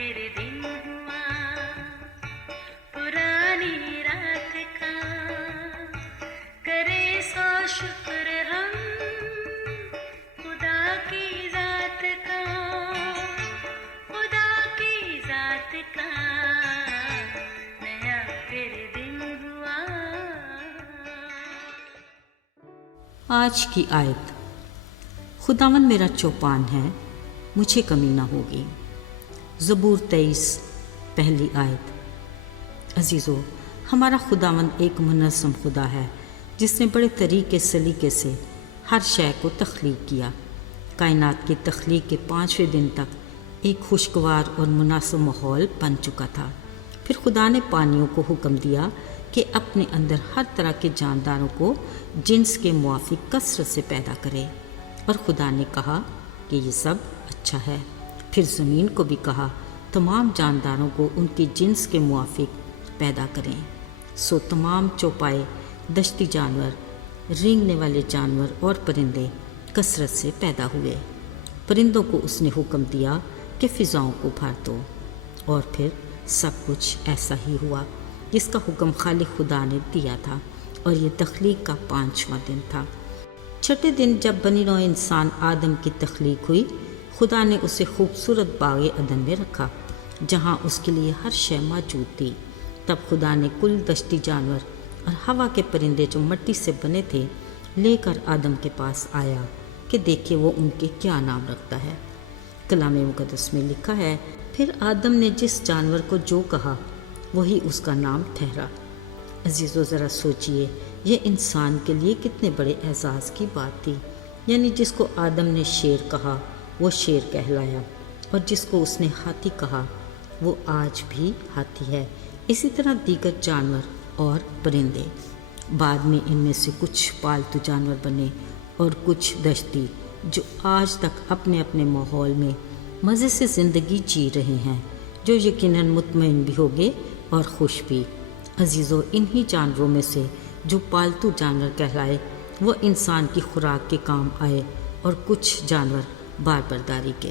پھر دن ہوا پرانی رات کا، کرے سو شکر ہم خدا کی ذات کا، خدا کی ذات کا نیا پھر دن ہوا۔ آج کی آیت، خداوند میرا چوپان ہے، مجھے کمی نہ ہوگی۔ زبور 23 پہلی آیت۔ عزیزو، ہمارا خداوند ایک منظم خدا ہے جس نے بڑے طریقے سلیقے سے ہر شے کو تخلیق کیا۔ کائنات کی تخلیق کے 5ویں دن تک ایک خوشگوار اور مناسب ماحول بن چکا تھا۔ پھر خدا نے پانیوں کو حکم دیا کہ اپنے اندر ہر طرح کے جانداروں کو جنس کے موافق کثرت سے پیدا کرے، اور خدا نے کہا کہ یہ سب اچھا ہے۔ پھر زمین کو بھی کہا تمام جانداروں کو ان کی جنس کے موافق پیدا کریں۔ سو تمام چوپائے، دشتی جانور، رینگنے والے جانور اور پرندے کثرت سے پیدا ہوئے۔ پرندوں کو اس نے حکم دیا کہ فضاؤں کو بھر دو، اور پھر سب کچھ ایسا ہی ہوا جس کا حکم خالق خدا نے دیا تھا، اور یہ تخلیق کا 5واں دن تھا۔ چھٹے دن جب بنی نوع انسان آدم کی تخلیق ہوئی، خدا نے اسے خوبصورت باغ عدن میں رکھا جہاں اس کے لیے ہر شے موجود تھی۔ تب خدا نے کل دشتی جانور اور ہوا کے پرندے جو مٹی سے بنے تھے لے کر آدم کے پاس آیا کہ دیکھے وہ ان کے کیا نام رکھتا ہے۔ کلام مقدس میں لکھا ہے، پھر آدم نے جس جانور کو جو کہا وہی اس کا نام ٹھہرا۔ عزیزو، ذرا سوچئے، یہ انسان کے لیے کتنے بڑے اعزاز کی بات تھی۔ یعنی جس کو آدم نے شیر کہا وہ شیر کہلایا، اور جس کو اس نے ہاتھی کہا وہ آج بھی ہاتھی ہے۔ اسی طرح دیگر جانور اور پرندے۔ بعد میں ان میں سے کچھ پالتو جانور بنے اور کچھ دشتی، جو آج تک اپنے اپنے ماحول میں مزے سے زندگی جی رہے ہیں، جو یقیناً مطمئن بھی ہوگے اور خوش بھی۔ عزیزو، انہی جانوروں میں سے جو پالتو جانور کہلائے وہ انسان کی خوراک کے کام آئے، اور کچھ جانور بار برداری کے۔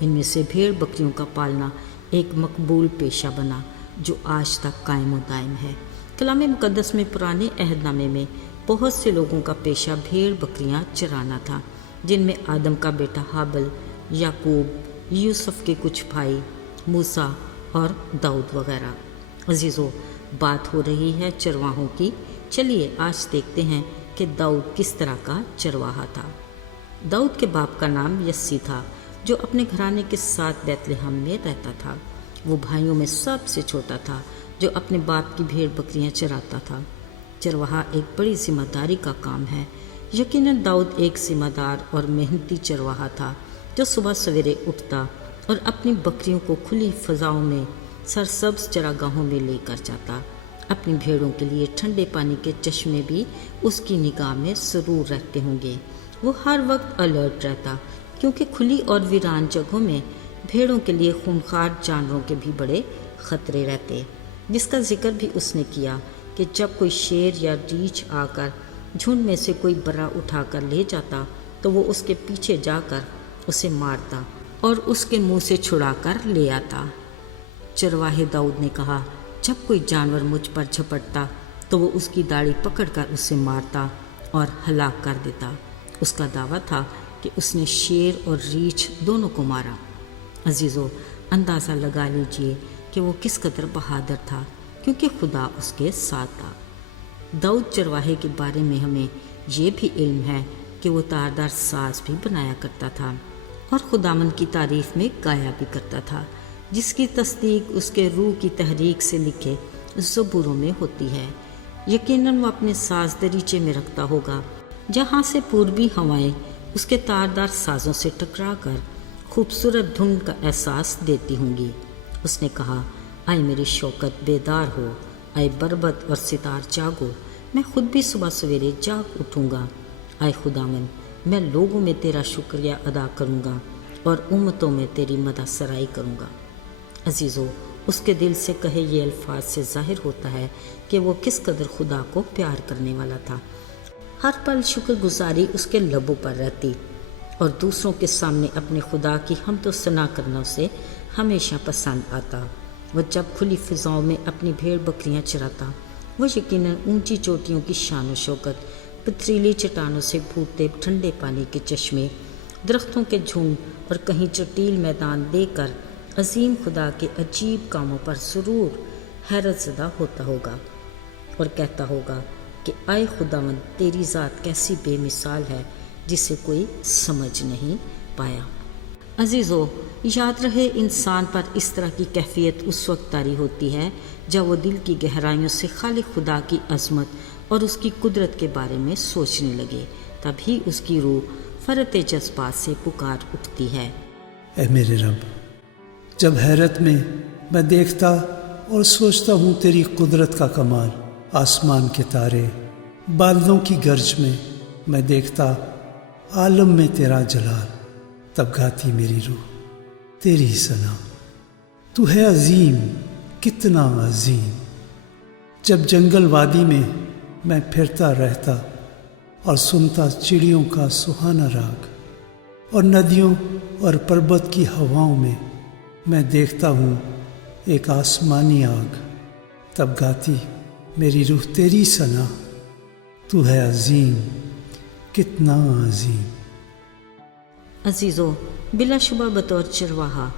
ان میں سے بھیڑ بکریوں کا پالنا ایک مقبول پیشہ بنا جو آج تک قائم و دائم ہے۔ کلام مقدس میں پرانے عہد نامے میں بہت سے لوگوں کا پیشہ بھیڑ بکریاں چرانا تھا، جن میں آدم کا بیٹا حابل، یعقوب، یوسف کے کچھ بھائی، موسیٰ اور داؤد وغیرہ۔ عزیزو، بات ہو رہی ہے چرواہوں کی۔ چلیے آج دیکھتے ہیں کہ داؤد کس طرح کا چرواہا تھا۔ داؤد کے باپ کا نام یسی تھا، جو اپنے گھرانے کے ساتھ بیت لحم میں رہتا تھا۔ وہ بھائیوں میں سب سے چھوٹا تھا، جو اپنے باپ کی بھیڑ بکریاں چراتا تھا۔ چرواہا ایک بڑی ذمہ داری کا کام ہے۔ یقیناً داؤد ایک ذمہ دار اور محنتی چرواہا تھا، جو صبح سویرے اٹھتا اور اپنی بکریوں کو کھلی فضاؤں میں سرسبز چراگاہوں میں لے کر جاتا۔ اپنی بھیڑوں کے لیے ٹھنڈے پانی کے چشمے بھی اس کی نگاہ میں ضرور رہتے ہوں گے۔ وہ ہر وقت الرٹ رہتا، کیونکہ کھلی اور ویران جگہوں میں بھیڑوں کے لیے خونخوار جانوروں کے بھی بڑے خطرے رہتے، جس کا ذکر بھی اس نے کیا کہ جب کوئی شیر یا ریچھ آ کر جھنڈ میں سے کوئی برا اٹھا کر لے جاتا تو وہ اس کے پیچھے جا کر اسے مارتا اور اس کے منہ سے چھڑا کر لے آتا۔ چرواہے داؤد نے کہا، جب کوئی جانور مجھ پر جھپٹتا تو وہ اس کی داڑھی پکڑ کر اسے مارتا اور ہلاک کر دیتا۔ اس کا دعویٰ تھا کہ اس نے شیر اور ریچھ دونوں کو مارا۔ عزیزو، اندازہ لگا لیجئے کہ وہ کس قدر بہادر تھا، کیونکہ خدا اس کے ساتھ تھا۔ داؤد چرواہے کے بارے میں ہمیں یہ بھی علم ہے کہ وہ تاردار ساز بھی بنایا کرتا تھا اور خداوند کی تعریف میں گایا بھی کرتا تھا، جس کی تصدیق اس کے روح کی تحریک سے لکھے زبوروں میں ہوتی ہے۔ یقیناً وہ اپنے ساز دریچے میں رکھتا ہوگا، جہاں سے پوربی ہوائیں اس کے تاردار سازوں سے ٹکرا کر خوبصورت دھن کا احساس دیتی ہوں گی۔ اس نے کہا، آئے میری شوکت بیدار ہو، آئے بربط اور ستار جاگو، میں خود بھی صبح سویرے جاگ اٹھوں گا۔ آئے خداوند، میں لوگوں میں تیرا شکریہ ادا کروں گا اور امتوں میں تیری مدح سرائی کروں گا۔ عزیزو، اس کے دل سے کہے یہ الفاظ سے ظاہر ہوتا ہے کہ وہ کس قدر خدا کو پیار کرنے والا تھا۔ ہر پل شکر گزاری اس کے لبوں پر رہتی۔ اور دوسروں کے سامنے اپنے خدا کی حمد و ثنا کرنا اسے ہمیشہ پسند آتا۔ وہ جب کھلی فضاؤں میں اپنی بھیڑ بکریاں چراتا، وہ یقیناً اونچی چوٹیوں کی شان و شوکت، پتریلی چٹانوں سے پھوٹتے ٹھنڈے پانی کے چشمے، درختوں کے جھنڈ اور کہیں چٹیل میدان دیکھ کر عظیم خدا کے عجیب کاموں پر ضرور حیرت زدہ ہوتا ہوگا اور کہتا ہوگا کہ آئے خداوند، تیری ذات کیسی بے مثال ہے جسے کوئی سمجھ نہیں پایا۔ عزیزو، یاد رہے انسان پر اس طرح کی کیفیت اس وقت طاری ہوتی ہے جب وہ دل کی گہرائیوں سے خالق خدا کی عظمت اور اس کی قدرت کے بارے میں سوچنے لگے، تبھی اس کی روح فرط جذبات سے پکار اٹھتی ہے۔ اے میرے رب، جب حیرت میں میں دیکھتا اور سوچتا ہوں تیری قدرت کا کمال، آسمان کے تارے، بادلوں کی گرج میں دیکھتا عالم میں تیرا جلال، تب گاتی میری روح تیری ثنا۔ تو ہے عظیم، کتنا عظیم۔ جب جنگل وادی میں پھرتا رہتا اور سنتا چڑیوں کا سہانا راگ، اور ندیوں اور پربت کی ہواؤں میں دیکھتا ہوں ایک آسمانی آگ، تب گاتی میری روح تیری ثنا۔ تو ہے عظیم، کتنا عظیم۔ عزیزو، بلا شبہ بطور چرواہا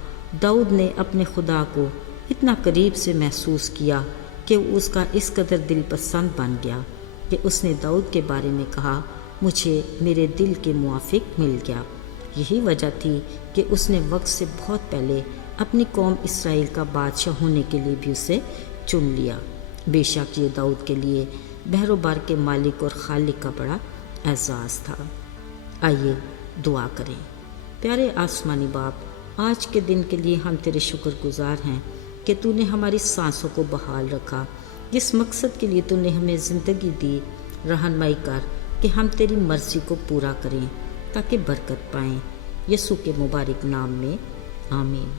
داؤد نے اپنے خدا کو اتنا قریب سے محسوس کیا کہ وہ اس کا اس قدر دل پسند بن گیا کہ اس نے داؤد کے بارے میں کہا، مجھے میرے دل کے موافق مل گیا۔ یہی وجہ تھی کہ اس نے وقت سے بہت پہلے اپنی قوم اسرائیل کا بادشاہ ہونے کے لیے بھی اسے چن لیا۔ بے شک یہ داؤد کے لیے بحر و بار کے مالک اور خالق کا بڑا اعزاز تھا۔ آئیے دعا کریں۔ پیارے آسمانی باپ، آج کے دن کے لیے ہم تیرے شکر گزار ہیں کہ تو نے ہماری سانسوں کو بحال رکھا، جس مقصد کے لیے تو نے ہمیں زندگی دی۔ رہنمائی کر کہ ہم تیری مرضی کو پورا کریں تاکہ برکت پائیں۔ یسوع کے مبارک نام میں آمین۔